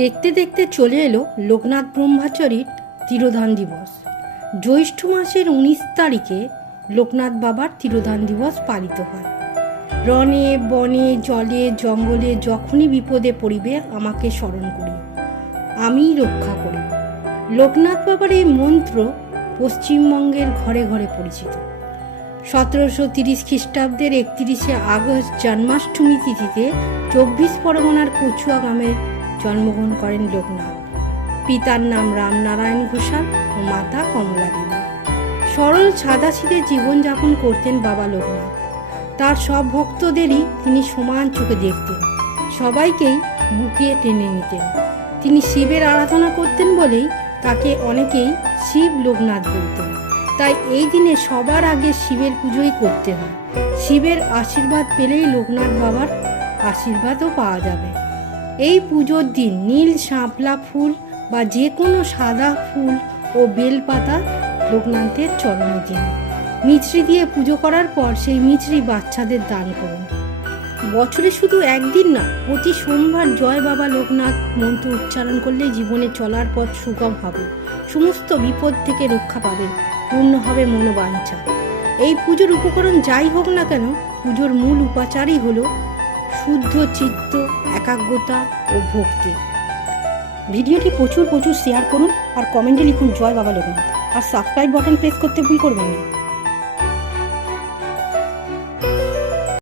দেখতে দেখতে চলে এলো লোকনাথ ব্রহ্মচারীর তিরোধান দিবস। জ্যৈষ্ঠ মাসের 19 তারিখে লোকনাথ বাবার তিরোধান দিবস পালিত হয়। রণে বনে জলে জঙ্গলে যখনই বিপদে পড়িবে আমাকে স্মরণ করিও, আমিই রক্ষা করিব। লোকনাথ বাবার এই মন্ত্র পশ্চিমবঙ্গের ঘরে ঘরে পরিচিত। 1730 খ্রিস্টাব্দের 31শে আগস্ট জন্মাষ্টমী তিথিতে 24 পরগনার কচুয়া গ্রামে জন্মগ্রহণ করেন লোকনাথ। পিতার নাম রামনারায়ণ ঘোষাল ও মাতা কমলা দেবী। সরল সাদাসিধে জীবনযাপন করতেন বাবা লোকনাথ। তার সব ভক্তদেরই তিনি সমান চোখে দেখতেন, সবাইকেই বুকে টেনে নিতেন। তিনি শিবের আরাধনা করতেন বলেই তাকে অনেকেই শিব লোকনাথ বলতেন। তাই এই দিনে সবার আগে শিবের পুজোই করতে হয়। শিবের আশীর্বাদ পেলেই লোকনাথ বাবার আশীর্বাদও পাওয়া যাবে। এই পুজোর দিন নীল শাপলা ফুল বা যে কোনো সাদা ফুল ও বেলপাতা লোকনাথের চরণে দিন। মিছরি দিয়ে পুজো করার পর সেই মিছরি বাচ্চাদের দান করুন। বছরে শুধু একদিন না, প্রতি সোমবার জয় বাবা লোকনাথ মন্ত্র উচ্চারণ করলে জীবনে চলার পথ সুগম হবে, সমস্ত বিপদ থেকে রক্ষা পাবে, পূর্ণ হবে মনোবাঞ্ছা। এই পুজোর উপকরণ যাই হোক না কেন, পুজোর মূল উপাচারই হলো শুদ্ধ চিত্ত, একাগ্রতা ও ভক্তি। ভিডিওটি প্রচুর শেয়ার করুন আর কমেন্টে লিখুন জয় বাবা লোকনাথ, আর সাবস্ক্রাইব বাটন প্রেস করতে ভুল করবেন না।